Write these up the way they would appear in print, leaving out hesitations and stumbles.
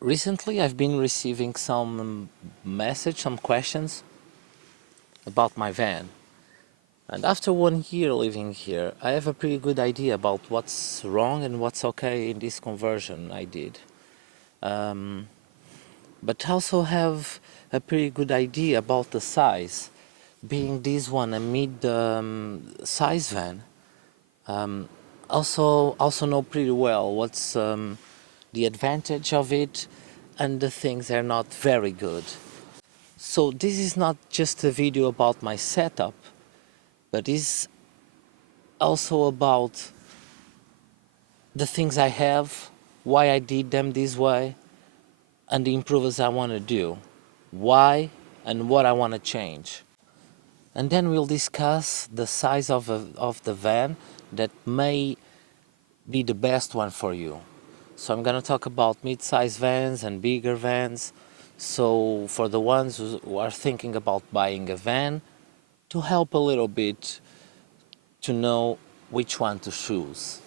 Recently, I've been receiving some questions about my van. And after 1 year living here, I have a pretty good idea about what's wrong and what's okay in this conversion I did. Um, but also have a pretty good idea about the size. Being this one a mid size van, um, also know pretty well what's the advantage of it and the things are not very good. So this is not just a video about my setup, but is also about the things I have, why I did them this way, and the improvements I want to do, why and what I want to change. And then we'll discuss the size of the van that may be the best one for you. So I'm gonna talk about mid-size vans and bigger vans. So for the ones who are thinking about buying a van, to help a little bit to know which one to choose.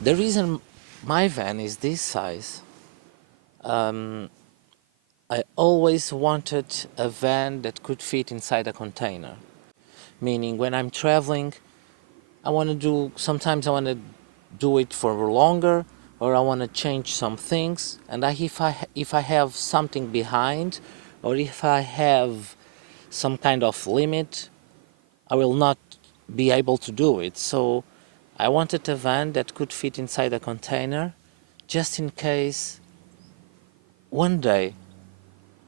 The reason my van is this size, I always wanted a van that could fit inside a container. Meaning when I'm traveling, sometimes I want to do it for longer, or I want to change some things. And if I have something behind, or if I have some kind of limit, I will not be able to do it. So I wanted a van that could fit inside a container, just in case one day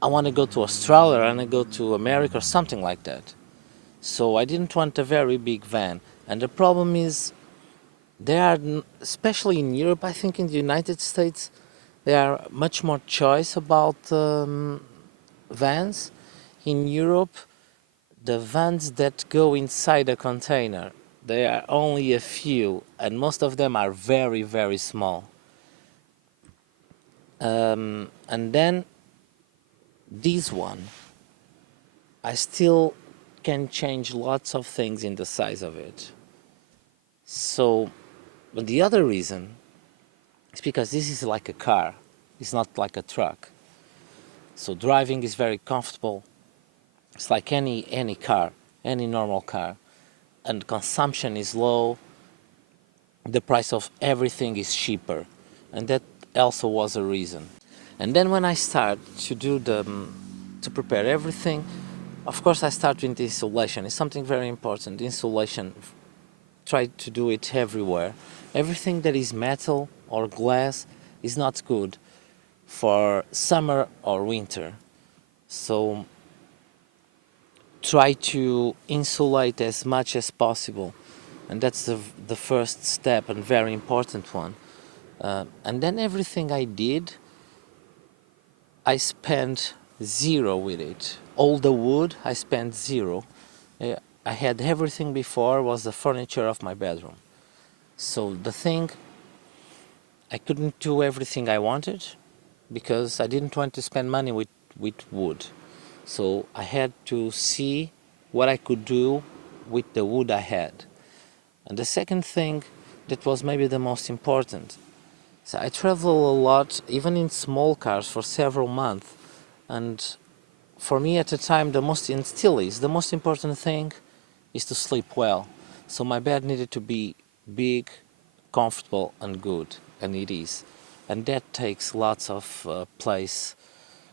I want to go to Australia, I want to go to America or something like that. So I didn't want a very big van. And the problem is, there are, especially in Europe, I think in the United States, there are much more choice about vans. In Europe, the vans that go inside a container, there are only a few, and most of them are very, very small. And then this one, I still can change lots of things in the size of it. So, but the other reason is because this is like a car, it's not like a truck. So driving is very comfortable. It's like any car, any normal car, and consumption is low. The price of everything is cheaper, and that also was a reason. And then when I start to prepare everything, of course I start with the insulation. It's something very important. Insulation, try to do it everywhere. Everything that is metal or glass is not good for summer or winter. So try to insulate as much as possible, and that's the first step and very important one. And then everything I did, I spent zero with it. All the wood, I spent zero. I had everything before was the furniture of my bedroom. So the thing, I couldn't do everything I wanted because I didn't want to spend money with wood. So I had to see what I could do with the wood I had. And the second thing that was maybe the most important. So I travel a lot, even in small cars, for several months. And for me at the time, and still is, the most important thing is to sleep well. So my bed needed to be big, comfortable, and good, and it is. And that takes lots of place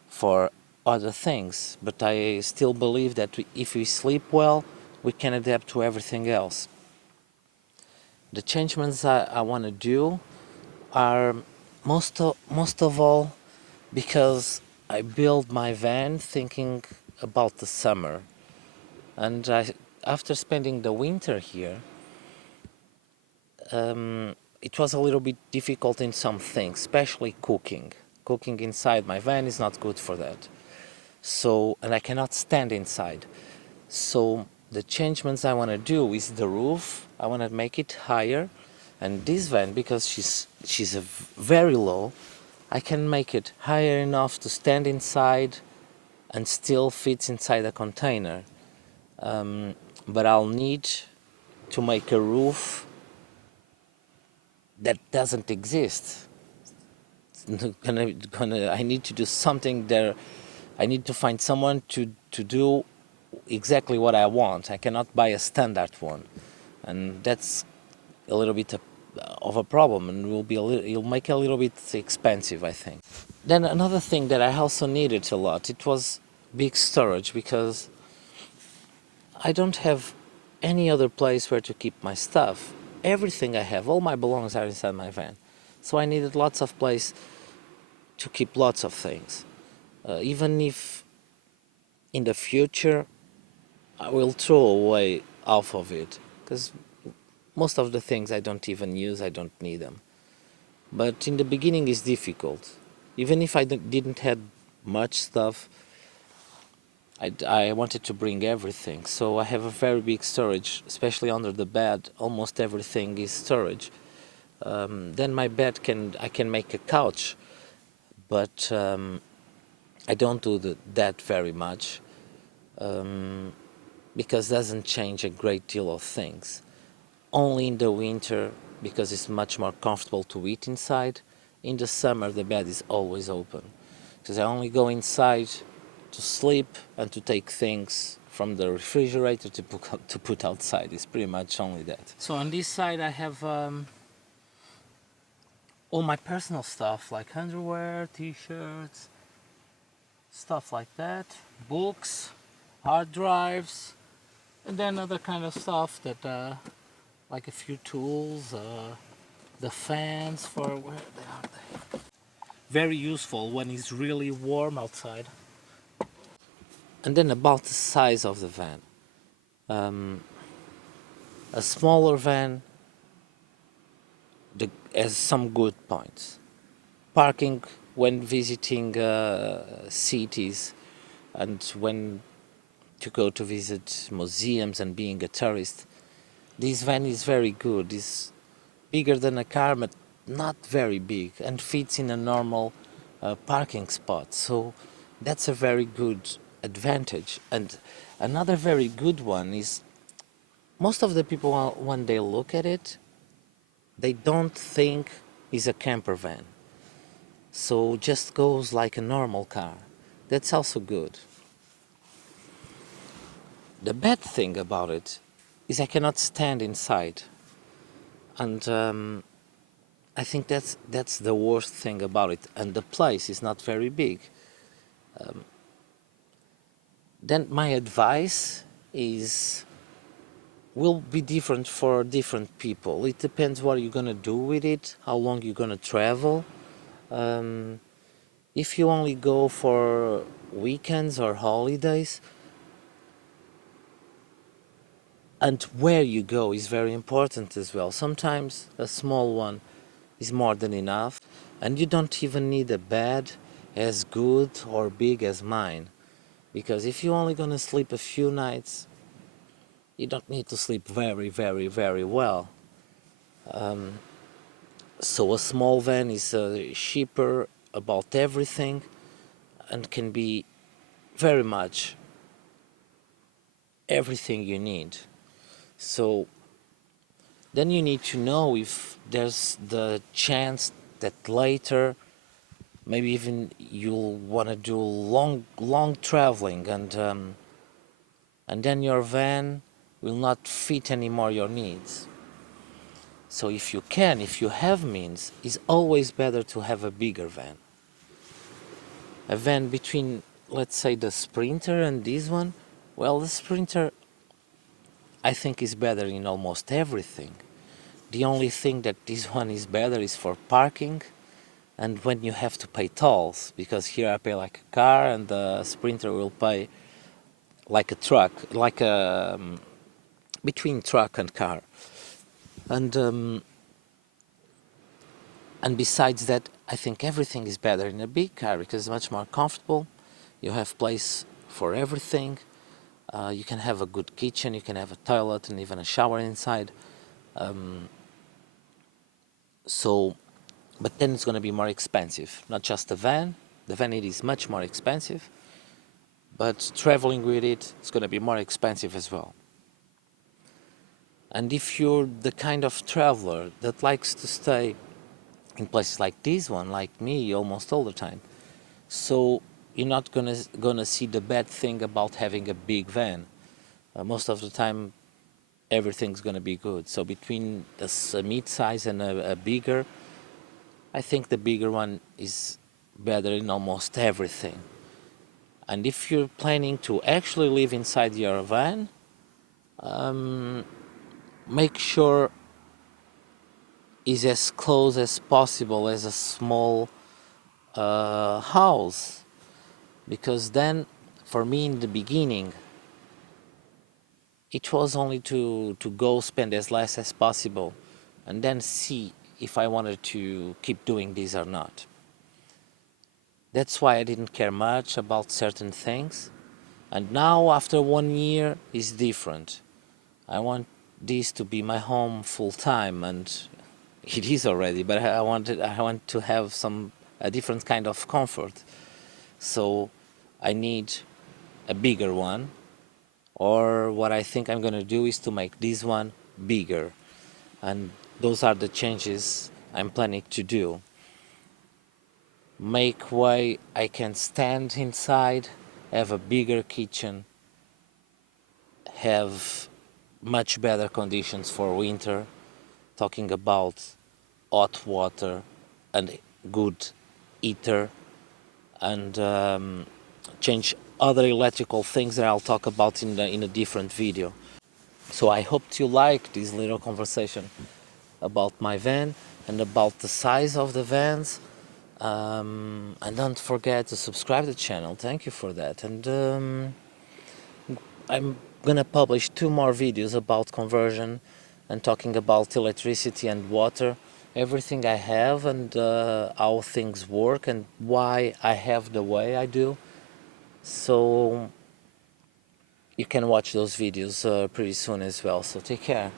for other things. But I still believe that if we sleep well, we can adapt to everything else. The changements I want to do are most of all because I built my van thinking about the summer, and after spending the winter here, it was a little bit difficult in some things, especially cooking. Cooking inside my van is not good for that. So, and I cannot stand inside. So the changements I want to do is the roof. I want to make it higher, and this van, because she's a very low, I can make it higher enough to stand inside and still fits inside a container. But I'll need to make a roof that doesn't exist. I need to do something there. I need to find someone to do exactly what I want. I cannot buy a standard one, and that's a little bit of a problem, and it'll make it a little bit expensive, I think. Then another thing that I also needed a lot, it was big storage, because I don't have any other place where to keep my stuff. Everything I have, all my belongings are inside my van. So I needed lots of place to keep lots of things. Even if in the future I will throw away half of it, because most of the things I don't even use, I don't need them. But in the beginning it's difficult. Even if I didn't have much stuff, I wanted to bring everything. So I have a very big storage, especially under the bed. Almost everything is storage. Then my bed I can make a couch, but I don't do that very much, because it doesn't change a great deal of things. Only in the winter, because it's much more comfortable to eat inside. In the summer the bed is always open, because I only go inside to sleep and to take things from the refrigerator to put outside. It's pretty much only that. So on this side I have all my personal stuff, like underwear, t-shirts, stuff like that, books, hard drives, and then other kind of stuff that like a few tools, the fans for where are they? Very useful when it's really warm outside. And then about the size of the van. A smaller van has some good points. Parking when visiting cities, and when to go to visit museums and being a tourist, this van is very good. It's bigger than a car, but not very big, and fits in a normal parking spot. So that's a very good advantage. And another very good one is, most of the people, when they look at it, they don't think it's a camper van. So just goes like a normal car. That's also good. The bad thing about it is I cannot stand inside, and I think that's the worst thing about it. And the place is not very big. Then my advice is, will be different for different people. It depends what you're gonna do with it, how long you're gonna travel. If you only go for weekends or holidays, and where you go is very important as well. Sometimes a small one is more than enough, and you don't even need a bed as good or big as mine, because if you're only gonna sleep a few nights, you don't need to sleep very, very, very well. So a small van is cheaper about everything, and can be very much everything you need. So then you need to know if there's the chance that later maybe even you'll want to do long traveling, and then your van will not fit anymore your needs. So if you have means, it's always better to have a bigger van. A van between, let's say, the Sprinter and this one, well, the Sprinter I think is better in almost everything. The only thing that this one is better is for parking, and when you have to pay tolls, because here I pay like a car, and the Sprinter will pay like a truck, like a between truck and car. And besides that, I think everything is better in a big car, because it's much more comfortable. You have place for everything. You can have a good kitchen, you can have a toilet and even a shower inside. So, but then it's going to be more expensive. Not just the van. The van, it is much more expensive, but traveling with it, it's going to be more expensive as well. And if you're the kind of traveler that likes to stay in places like this one, like me, almost all the time. So you're not gonna see the bad thing about having a big van. Most of the time, everything's gonna be good. So between a mid-size and a bigger, I think the bigger one is better in almost everything. And if you're planning to actually live inside your van, make sure is as close as possible as a small house, because then, for me in the beginning, it was only to go spend as less as possible and then see if I wanted to keep doing this or not. That's why I didn't care much about certain things. And now, after 1 year, is different. I want this to be my home full time, and it is already. But I want to have a different kind of comfort. So I need a bigger one, or what I think I'm gonna do is to make this one bigger, and those are the changes I'm planning to do. Make way I can stand inside, have a bigger kitchen, have much better conditions for winter, talking about hot water and good heater, and change other electrical things that I'll talk about in a different video. So I hope you like this little conversation about my van and about the size of the vans. And don't forget to subscribe to the channel. Thank you for that. And I'm gonna publish 2 more videos about conversion and talking about electricity and water, everything I have, and how things work and why I have the way I do. So you can watch those videos pretty soon as well. So take care.